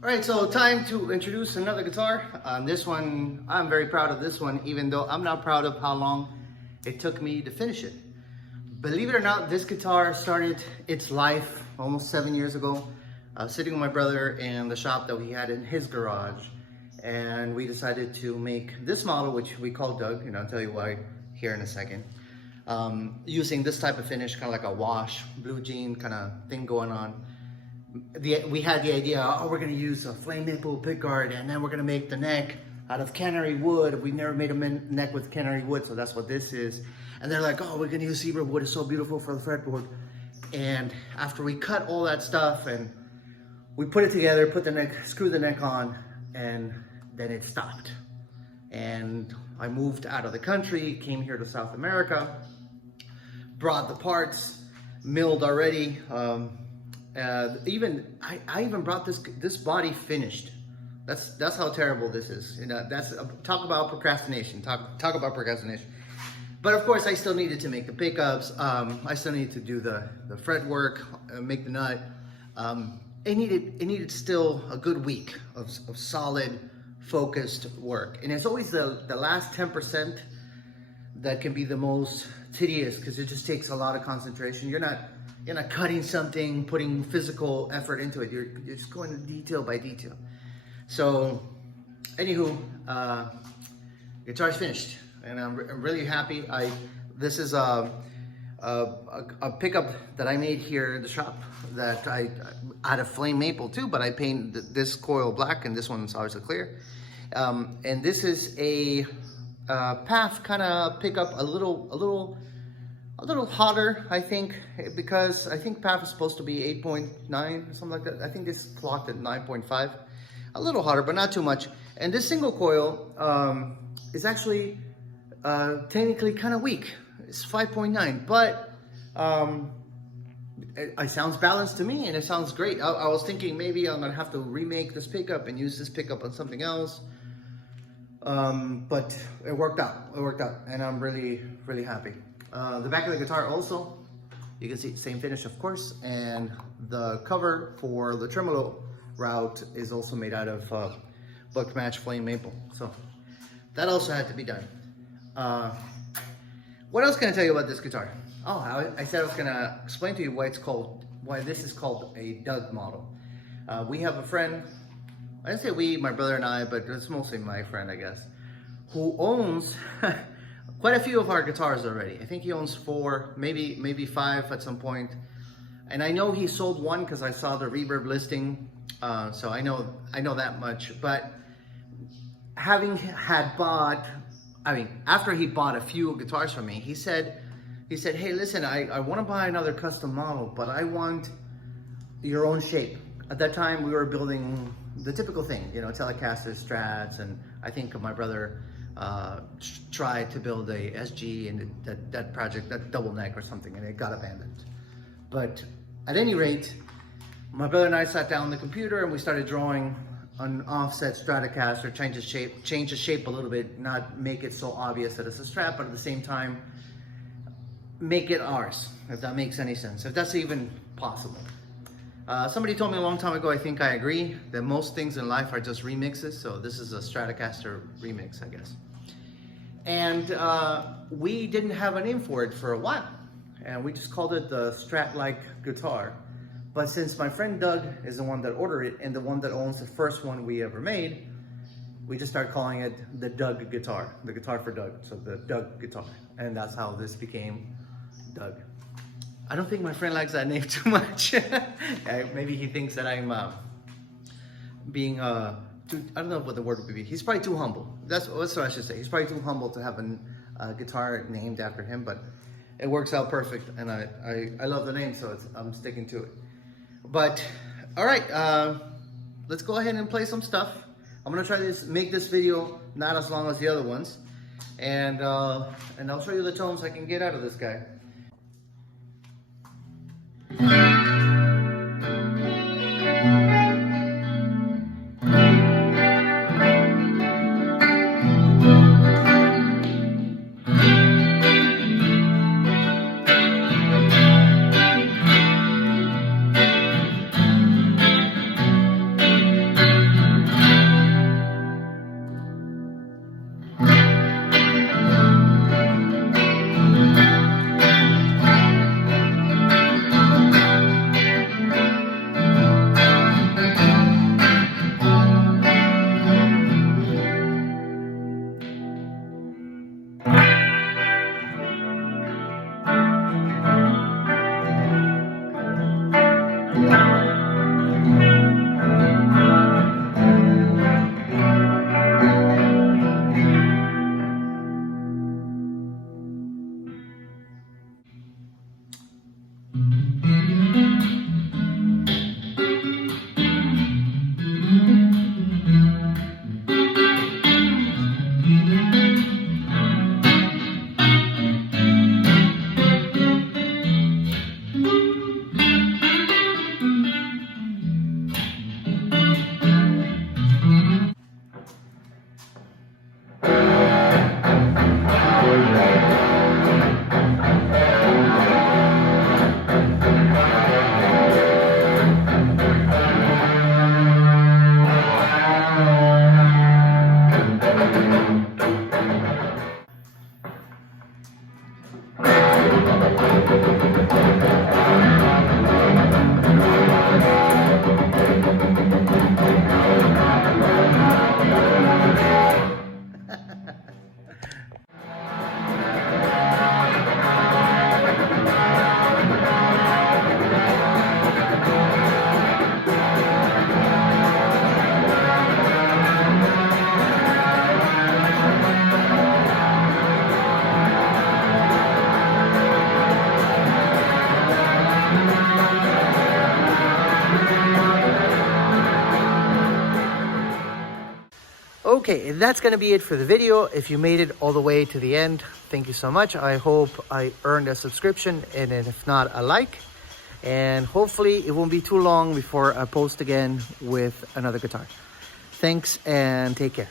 All right, so time to introduce another guitar. This one, I'm very proud of this one, even though I'm not proud of how long it took me to finish it. Believe it or not, this guitar started its life almost 7 years ago. I was sitting with my brother in the shop that we had in his garage, and we decided to make this model, which we call Doug, and I'll tell you why here in a second. Using this type of finish, kind of like a wash, blue jean kind of thing going on. We had the idea, oh, we're gonna use a flame maple pickguard, and then we're gonna make the neck out of canary wood. We've never made a neck with canary wood, so that's what this is. And they're like, oh, we're gonna use zebra wood, it's so beautiful for the fretboard. And after we cut all that stuff and we put it together, put the neck, screw the neck on, and then it stopped. And I moved out of the country, came here to South America, brought the parts, milled already. I even brought this body finished. That's how terrible this is. You know, that's talk about procrastination. Talk about procrastination. But of course, I still needed to make the pickups. I still needed to do the fret work, make the nut. It needed still a good week of solid, focused work. And it's always the last 10% that can be the most tedious, because it just takes a lot of concentration. You're not cutting something, putting physical effort into it. You're just going detail by detail. So, anywho, guitar's finished, and I'm really happy. This is a pickup that I made here in the shop that I out of flame maple too, but I painted this coil black, and this one's obviously clear. And this is a path kind of pickup, a little hotter, I think, because I think PAF is supposed to be 8.9 or something like that. I think this clocked at 9.5. A little hotter, but not too much. And this single coil is actually technically kind of weak. It's 5.9, but it sounds balanced to me, and it sounds great. I was thinking maybe I'm gonna have to remake this pickup and use this pickup on something else. But it worked out. It worked out, and I'm really, really happy. The back of the guitar also, you can see same finish, of course, and the cover for the tremolo route is also made out of buck match flame maple. So that also had to be done. What else can I tell you about this guitar? Oh, I said I was gonna explain to you why this is called a Doug model. We have a friend, I didn't say we, my brother and I, but it's mostly my friend, I guess, who owns quite a few of our guitars already. I think he owns 4, maybe 5 at some point. And I know he sold one because I saw the Reverb listing, so I know that much. But having after he bought a few guitars from me, he said, hey, listen, I want to buy another custom model, but I want your own shape. At that time, we were building the typical thing, you know, Telecasters, Strats, and I think my brother tried to build a SG and that project, that double neck or something, and it got abandoned. But at any rate, my brother and I sat down on the computer and we started drawing an offset Stratocaster, change the shape a little bit, not make it so obvious that it's a Strat, but at the same time, make it ours, if that makes any sense, if that's even possible. Somebody told me a long time ago, I think I agree, that most things in life are just remixes, so this is a Stratocaster remix, I guess. And we didn't have a name for it for a while, and we just called it the Strat-like guitar. But since my friend Doug is the one that ordered it and the one that owns the first one we ever made, we just started calling it the Doug guitar, the guitar for Doug, so the Doug guitar. And that's how this became Doug. I don't think my friend likes that name too much. Maybe he thinks that I'm being too, I don't know what the word would be. He's probably too humble. That's what I should say. He's probably too humble to have a guitar named after him, but it works out perfect, and I love the name, so I'm sticking to it. But all right, let's go ahead and play some stuff. I'm gonna try to make this video not as long as the other ones, and I'll show you the tones I can get out of this guy. Okay, that's gonna be it for the video. If you made it all the way to the end, thank you so much. I hope I earned a subscription, and if not, a like. And hopefully it won't be too long before I post again with another guitar. Thanks and take care.